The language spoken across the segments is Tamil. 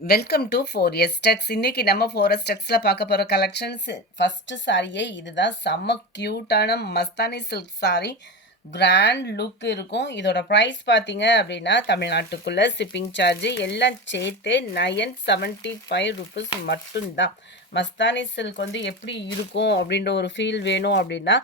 Welcome to 4S Tex. இன்னைக்கு நம்ம 4S Texல பார்க்க போற கலெக்ஷன்ஸ் ஃபர்ஸ்ட் சாரியே இதுதான். செம்ம கியூட்டான Mastani silk sorry, grand look இருக்கும். இதோட ப்ரைஸ் பார்த்தீங்க அப்படின்னா தமிழ்நாட்டுக்குள்ள ஷிப்பிங் சார்ஜ் எல்லாம் சேர்த்து 975 ருபீஸ் மட்டும்தான். மஸ்தானி சில்க் வந்து எப்படி இருக்கும் அப்படின்ற ஒரு ஃபீல் வேணும் அப்படின்னா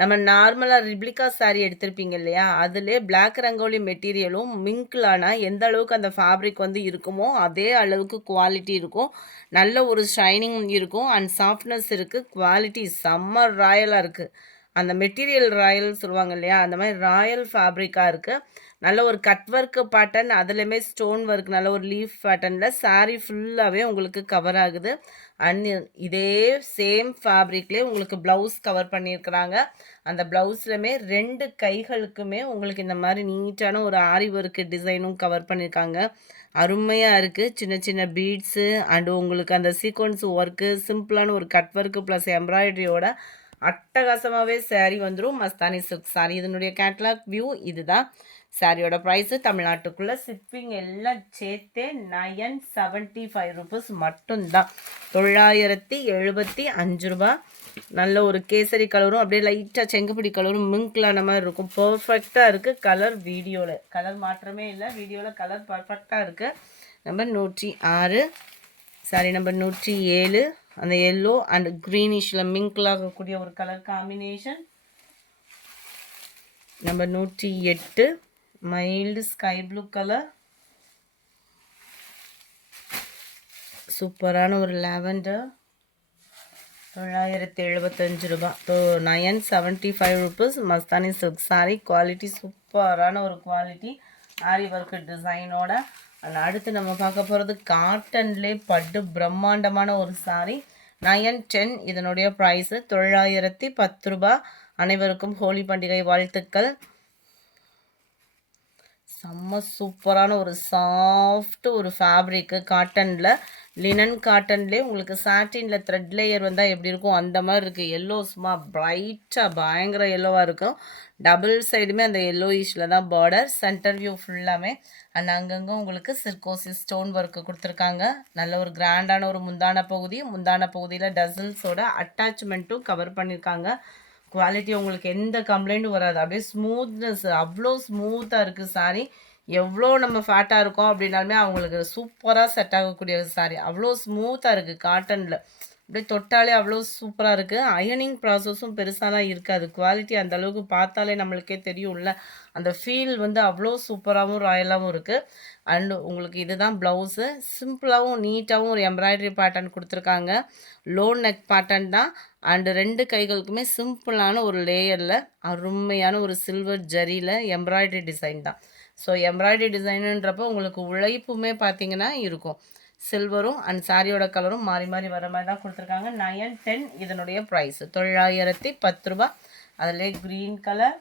நம்ம நார்மலாக ரிப்ளிகா சாரீ எடுத்திருப்பீங்க இல்லையா, அதிலே பிளாக் ரங்கோலி மெட்டீரியலும் மிங்க்லானா எந்த அளவுக்கு அந்த ஃபேப்ரிக் வந்து இருக்குமோ அதே அளவுக்கு குவாலிட்டி இருக்கும். நல்ல ஒரு ஷைனிங் இருக்கும் அண்ட் சாஃப்ட்னஸ் இருக்குது. குவாலிட்டி செம்ம ராயலாக இருக்குது. அந்த மெட்டீரியல் ராயல் சொல்லுவாங்க இல்லையா, அந்த மாதிரி ராயல் ஃபேப்ரிக்காக இருக்குது. நல்ல ஒரு கட் ஒர்க்கு பேட்டர்ன், அதுலேயுமே ஸ்டோன் ஒர்க், நல்ல ஒரு லீஃப் பேட்டர்னில் சாரீ ஃபுல்லாகவே உங்களுக்கு கவர் ஆகுது. அண்ட் இதே சேம் ஃபேப்ரிக்லேயே உங்களுக்கு ப்ளவுஸ் கவர் பண்ணியிருக்கிறாங்க. அந்த ப்ளவுஸ்லையுமே 2 கைகளுக்குமே உங்களுக்கு இந்த மாதிரி நீட்டான ஒரு ஆரி ஒர்க்கு டிசைனும் கவர் பண்ணியிருக்காங்க. அருமையாக இருக்குது. சின்ன சின்ன பீட்ஸு அண்டு உங்களுக்கு அந்த சீக்வன்ஸ் ஒர்க்கு, சிம்பிளான ஒரு கட் ஒர்க்கு ப்ளஸ் எம்ப்ராய்டரியோட அட்டகாசமாகவே சாரீ வந்துடும். மஸ்தானி சில்க் சாரீ இதனுடைய கேட்லாக் வியூ இதுதான். சாரியோட ப்ரைஸு தமிழ்நாட்டுக்குள்ளே ஷிப்பிங் எல்லாம் சேர்த்தே 975 ருபீஸ் மட்டும்தான். 975 ரூபா. நல்ல ஒரு கேசரி கலரும் அப்படியே லைட்டாக செங்கப்பிடி கலரும் மிங்க்லான மாதிரி இருக்கும். பர்ஃபெக்டாக இருக்குது. கலர் வீடியோவில் கலர் மாற்றமே இல்லை. வீடியோவில் கலர் பர்ஃபெக்டாக இருக்குது. நம்பர் 106 சாரி, நம்பர் 107 அந்த எல்லோ அண்ட் க்ரீனிஷில் மிங்க்லாகக்கூடிய ஒரு colour combination. Number 108 mild sky blue colour, சூப்பரான ஒரு லாவெண்டர். 975 ரூபா. 975 rupees Mastani silk sorry. Quality சூப்பரான ஒரு குவாலிட்டி, ஆரி ஒர்க்கு டிசைனோட. அடுத்து நம்ம பார்க்க போகிறது காட்டன்லே பட்டு பிரம்மாண்டமான ஒரு சாரி. 910 இதனுடைய ப்ரைஸு 910 ரூபா. அனைவருக்கும் ஹோலி பண்டிகை வாழ்த்துக்கள். செம்ம சூப்பரான ஒரு சாஃப்ட் ஒரு ஃபேப்ரிக்கு, காட்டனில் லினன் காட்டன்லேயே உங்களுக்கு சாட்டினில் த்ரெட் லேயர் வந்தால் எப்படி இருக்கும் அந்த மாதிரி இருக்குது. எல்லோ சும்மா ப்ரைட்டாக பயங்கர எல்லோவாக இருக்கும். டபுள் சைடுமே அந்த எல்லோயிஷில் தான் பார்டர். சென்டர் வியூ ஃபுல்லாமே அண்ட் அங்கங்கே உங்களுக்கு சிர்கோசி ஸ்டோன் ஒர்க்கு கொடுத்துருக்காங்க. நல்ல ஒரு கிராண்டான ஒரு முந்தான பகுதியில் டசல்ஸோட அட்டாச்மெண்ட்டும் கவர் பண்ணியிருக்காங்க. குவாலிட்டி உங்களுக்கு எந்த கம்ப்ளைண்ட்டும் வராது. அப்படியே ஸ்மூத்னஸ் அவ்வளோ ஸ்மூத்தாக இருக்குது சாரீ. எவ்வளோ நம்ம ஃபேட்டாக இருக்கோம் அப்படின்னாலுமே அவங்களுக்கு சூப்பராக செட் ஆகக்கூடிய சாரீ. அவ்வளோ ஸ்மூத்தாக இருக்குது காட்டனில். அப்படியே தொட்டாலே அவ்வளோ சூப்பராக இருக்குது. அயனிங் ப்ராசஸும் பெருசாலாம் இருக்காது. குவாலிட்டி அந்த அளவுக்கு பார்த்தாலே நம்மளுக்கே தெரியும்ல. அந்த ஃபீல் வந்து அவ்வளோ சூப்பராகவும் ராயலாகவும் இருக்குது. அண்டு உங்களுக்கு இதுதான் ப்ளவுஸு. சிம்பிளாகவும் நீட்டாகவும் ஒரு எம்ப்ராய்டரி பேட்டர்ன் கொடுத்துருக்காங்க. லோ நெக் பேட்டர்ன் தான். அண்டு 2 கைகளுக்குமே சிம்பிளான ஒரு லேயரில் அருமையான ஒரு சில்வர் ஜரியில் எம்ப்ராய்டரி டிசைன் தான். ஸோ எம்ப்ராய்டரி டிசைனுன்றப்போ உங்களுக்கு உழைப்புமே பார்த்தீங்கன்னா இருக்கும். சில்வரும் அண்ட் சாரியோட கலரும் மாறி மாறி வர மாதிரி தான் கொடுத்துருக்காங்க. 910 இதனுடைய ப்ரைஸு 910 ரூபா. அதிலே green colour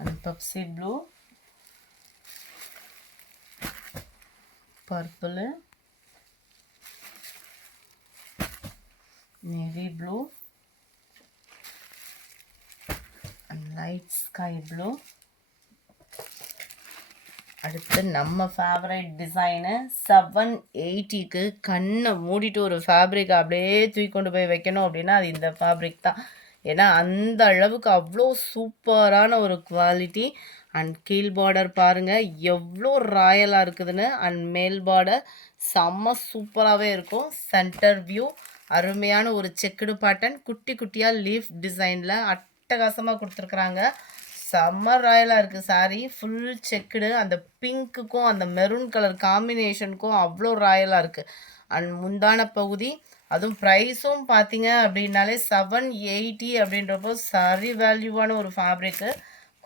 and Pepsi blue, purple, navy blue and light sky blue. அடுத்து நம்ம ஃபேவரட் டிசைனு 780க்கு கண்ணை மூடிட்டு ஒரு ஃபேப்ரிக் அப்படியே தூக்கி கொண்டு போய் வைக்கணும் அப்படின்னா அது இந்த ஃபேப்ரிக் தான். ஏன்னா அந்த அளவுக்கு அவ்வளோ சூப்பரான ஒரு குவாலிட்டி. அண்ட் கீழ் பார்டர் பாருங்கள் எவ்வளோ ராயலாக இருக்குதுன்னு. அண்ட் மேல் பார்டர் செம்ம சூப்பராகவே இருக்கும். சென்டர் வியூ அருமையான ஒரு செக்குடு பேட்டர்ன், குட்டி குட்டியாக லீஃப் டிசைனில் அட்டகாசமாக கொடுத்துருக்குறாங்க. செம்ம ராயலாக இருக்குது சாரீ. ஃபுல் செக்குடு, அந்த பிங்க்குக்கும் அந்த மெரூன் கலர் காம்பினேஷனுக்கும் அவ்வளோ ராயலாக இருக்குது. அண்ட் முந்தான பகுதி அதுவும் ப்ரைஸும் பார்த்தீங்க அப்படின்னாலே 780 அப்படின்றப்போ சரி வேல்யூவான ஒரு ஃபேப்ரிக்கு.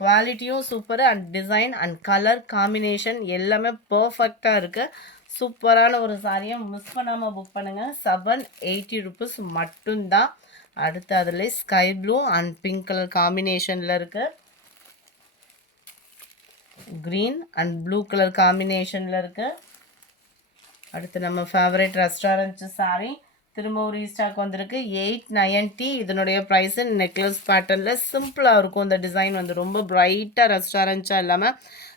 குவாலிட்டியும் super and design and colour combination எல்லாமே பர்ஃபெக்டாக இருக்குது. சூப்பரான ஒரு சாரியை மிஸ் பண்ணாமல் புக் பண்ணுங்கள். 780 ருபீஸ் மட்டும்தான். அடுத்து அதில் sky blue and pink colour காம்பினேஷனில் இருக்குது. க்ரீன் அண்ட் ப்ளூ கலர் காம்பினேஷனில் இருக்குது. அடுத்து நம்ம ஃபேவரட் ரெஸ்டாரண்ட் சாரீ திரும்ப ஒரு ரீஸ்டாக் வந்திருக்கு. 890 இதனுடைய ப்ரைஸு. நெக்லஸ் பேட்டர்னில் சிம்பிளாக இருக்கும். இந்த டிசைன் வந்து ரொம்ப ப்ரைட்டாக ரெஸ்டாரண்ட்ஸாக இல்லாமல்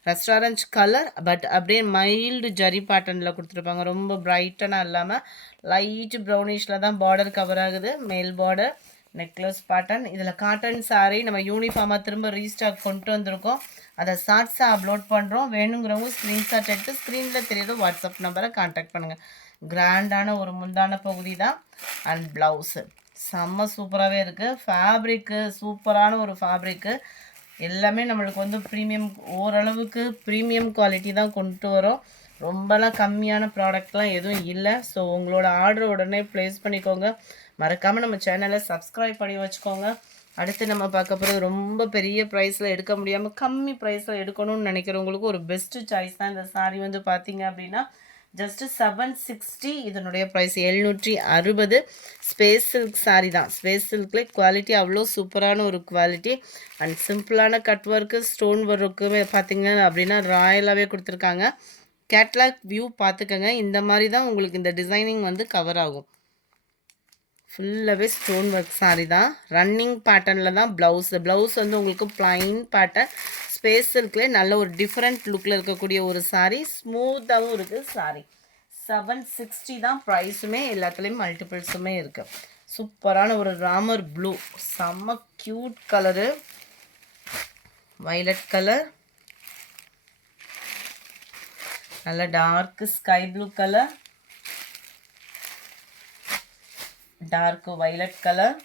ரஸ்ட் கலர் பட் அப்படியே மைல்டு ஜரி பேட்டர்னில் கொடுத்துருப்பாங்க. ரொம்ப பிரைட்டனாக இல்லாமல் லைட் ப்ரௌனிஷில் தான் பார்டர் கவர் ஆகுது. மேல் பார்டர் நெக்லஸ் பேட்டர்ன். இதில் காட்டன் saree நம்ம யூனிஃபார்மாக திரும்ப ரீஸ்டாக் கொண்டு வந்திருக்கோம். அதை ஷார்ட்ஸாக அப்லோட் பண்ணுறோம். வேணுங்கிறவங்க ஸ்க்ரீன்ஷாட் எடுத்து ஸ்க்ரீனில் தெரியுது வாட்ஸ்அப் நம்பரை கான்டாக்ட் பண்ணுங்கள். கிராண்டான ஒரு முந்தான பகுதி தான். அண்ட் ப்ளவுஸு செம்ம சூப்பராகவே இருக்குது. ஃபேப்ரிக்கு சூப்பரான ஒரு ஃபேப்ரிக்கு. எல்லாமே நம்மளுக்கு வந்து ப்ரீமியம், ஓரளவுக்கு ப்ரீமியம் குவாலிட்டி தான் கொண்டு வரோம். ரொம்பலாம் கம்மியான ப்ராடக்ட்லாம் எதுவும் இல்லை. ஸோ உங்களோட ஆர்டர் உடனே ப்ளேஸ் பண்ணிக்கோங்க. மறக்காமல் நம்ம சேனலை சப்ஸ்கிரைப் பண்ணி வச்சுக்கோங்க. அடுத்து நம்ம பார்க்க போகிறது ரொம்ப பெரிய ப்ரைஸில் எடுக்க முடியாமல் கம்மி ப்ரைஸில் எடுக்கணும்னு நினைக்கிறவங்களுக்கு ஒரு பெஸ்ட்டு சாய்ஸ் தான் இந்த saree. வந்து பார்த்தீங்க அப்படின்னா ஜஸ்ட்டு 760. இதனுடைய ப்ரைஸ் 760. ஸ்பேஸ் சில்க் saree தான். ஸ்பேஸ் சில்க்ல குவாலிட்டி அவ்வளோ சூப்பரான ஒரு குவாலிட்டி. அண்ட் சிம்பிளான கட் ஒர்க்கு ஸ்டோன் ஒர்க்குமே பார்த்தீங்க அப்படின்னா ராயலாகவே கொடுத்துருக்காங்க. கேட்லாக் வியூ பார்த்துக்கோங்க. இந்த மாதிரி தான் உங்களுக்கு இந்த டிசைனிங் வந்து கவர் ஆகும். ஃபுல்லாகவே ஸ்டோன் ஒர்க் saree தான். ரன்னிங் பேட்டர்னில் தான் ப்ளவுஸ் வந்து உங்களுக்கு ப்ளைன் பேட்டர்ன். ஸ்பேஸ் சில்க்ல நல்ல ஒரு டிஃப்ரெண்ட் லுக்கில் இருக்கக்கூடிய ஒரு saree. ஸ்மூத்தாகவும் இருக்குது saree. 760 தான் ப்ரைஸுமே. எல்லாத்துலேயும் மல்டிபிள்ஸுமே இருக்குது. சூப்பரான ஒரு ராமர் ப்ளூ, செம்ம க்யூட் கலரு. வைலட் கலர், நல்ல dark sky blue colour, dark violet colour,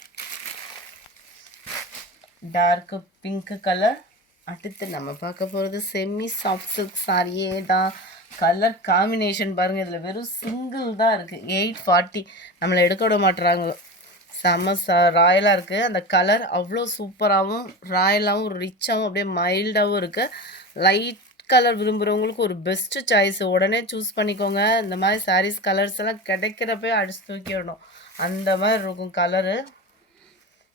dark pink colour. அடுத்து நம்ம பார்க்க போகிறது செமி சாஃப்ட் சில்க் சாரியே தான். கலர் காம்பினேஷன் பாருங்கள். இதில் வெறும் சிங்கிள் தான் இருக்குது. 840. நம்மளை எடுக்க விட மாட்டுறாங்க. செம்ம ராயலாக இருக்குது. அந்த கலர் அவ்வளோ சூப்பராகவும் ராயலாகவும் ரிச்சாகவும் அப்படியே மைல்டாகவும் இருக்குது. லைட் கலர் விரும்புகிறவங்களுக்கு ஒரு பெஸ்ட்டு சாய்ஸ். உடனே சூஸ் பண்ணிக்கோங்க. இந்த மாதிரி சாரீஸ் கலர்ஸ் எல்லாம் கிடைக்கிறப்பே அடிச்சு தூக்கிடணும். அந்த மாதிரி இருக்கும் கலரு.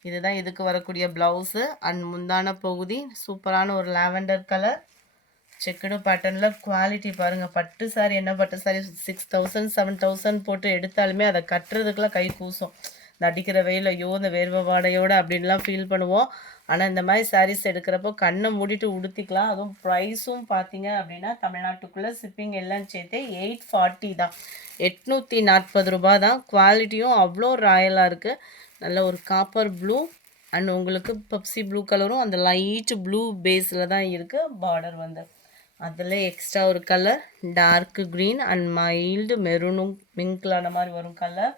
இதுதான் இதுக்கு வரக்கூடிய ப்ளவுஸு. அண்ட் முந்தான பகுதி சூப்பரான ஒரு லாவெண்டர் கலர் செக்குடு பேட்டர்னில். குவாலிட்டி பாருங்கள். பட்டு சாரி என்ன பட்டு சாரி 6000 7000 போட்டு எடுத்தாலுமே அதை கட்டுறதுக்குலாம் கை கூசும். இந்த அடிக்கிற வெயிலையோ இந்த வேர்வை வாடையோடு அப்படின்லாம் ஃபீல் பண்ணுவோம். ஆனால் இந்த மாதிரி சாரீஸ் எடுக்கிறப்போ கண்ணை மூடிட்டு உடுத்திக்கலாம். அதுவும் ப்ரைஸும் பார்த்தீங்க அப்படின்னா தமிழ்நாட்டுக்குள்ளே ஷிப்பிங் எல்லாம் சேர்த்து 840 தான். 840 ரூபா தான். குவாலிட்டியும் அவ்வளோ ராயலாக இருக்குது. நல்ல ஒரு காப்பர் ப்ளூ அண்ட் உங்களுக்கு பப்சி ப்ளூ கலரும் அந்த லைட் ப்ளூ பேஸில் தான் இருக்குது. பார்டர் வந்து அதில் எக்ஸ்ட்ரா ஒரு colour dark green and mild மெரூனும் மிங்க்லான மாதிரி வரும் கலர்.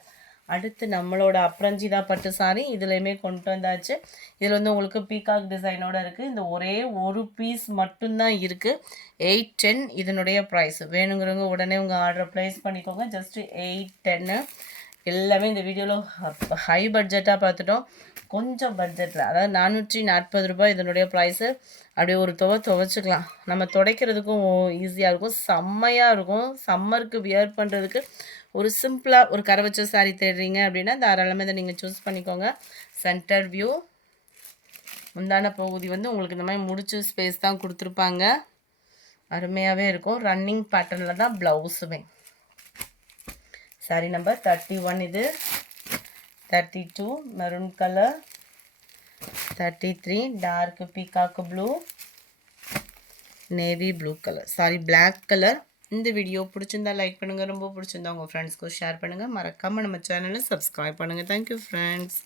அடுத்து நம்மளோட அப்ரஞ்சிதா பட்டு சாரி இதுலேயுமே கொண்டு வந்தாச்சு. இதில் வந்து உங்களுக்கு பீகாக் டிசைனோடு இருக்குது. இந்த ஒரே ஒரு பீஸ் மட்டும்தான் இருக்குது. 810 இதனுடைய ப்ரைஸ். வேணுங்கிறவங்க உடனே உங்கள் ஆர்டரை ப்ளேஸ் பண்ணிக்கோங்க. ஜஸ்ட்டு 810. எல்லாமே இந்த வீடியோவில் ஹை பட்ஜெட்டாக பார்த்துட்டோம். கொஞ்சம் பட்ஜெட்டில் அதாவது 440 ரூபாய் இதனுடைய ப்ரைஸு. அப்படியே ஒரு துவைச்சிக்கலாம். நம்ம துடைக்கிறதுக்கும் ஈஸியாக இருக்கும். செம்மையாக இருக்கும். சம்மருக்கு வியர் பண்ணுறதுக்கு ஒரு சிம்பிளாக ஒரு கரை வச்ச சாரீ தேடுறீங்க அப்படின்னா தாராளமாக இதை நீங்கள் சூஸ் பண்ணிக்கோங்க. Centre view. முந்தான பகுதி வந்து உங்களுக்கு இந்த மாதிரி முடிச்சு ஸ்பேஸ் தான் கொடுத்துருப்பாங்க. அருமையாகவே இருக்கும். ரன்னிங் பேட்டர்னில் தான் ப்ளவுஸுமே. சாரி நம்பர் 31 இது. 32 maroon colour, 33 dark peacock blue, navy blue colour, sorry black colour. இந்த வீடியோ பிடிச்சிருந்தா லைக் பண்ணுங்கள். ரொம்ப பிடிச்சிருந்தா உங்கள் ஃப்ரெண்ட்ஸ்க்கு ஷேர் பண்ணுங்கள். மறக்காமல் நம்ம சேனலை சப்ஸ்கிரைப் பண்ணுங்கள். Thank you friends.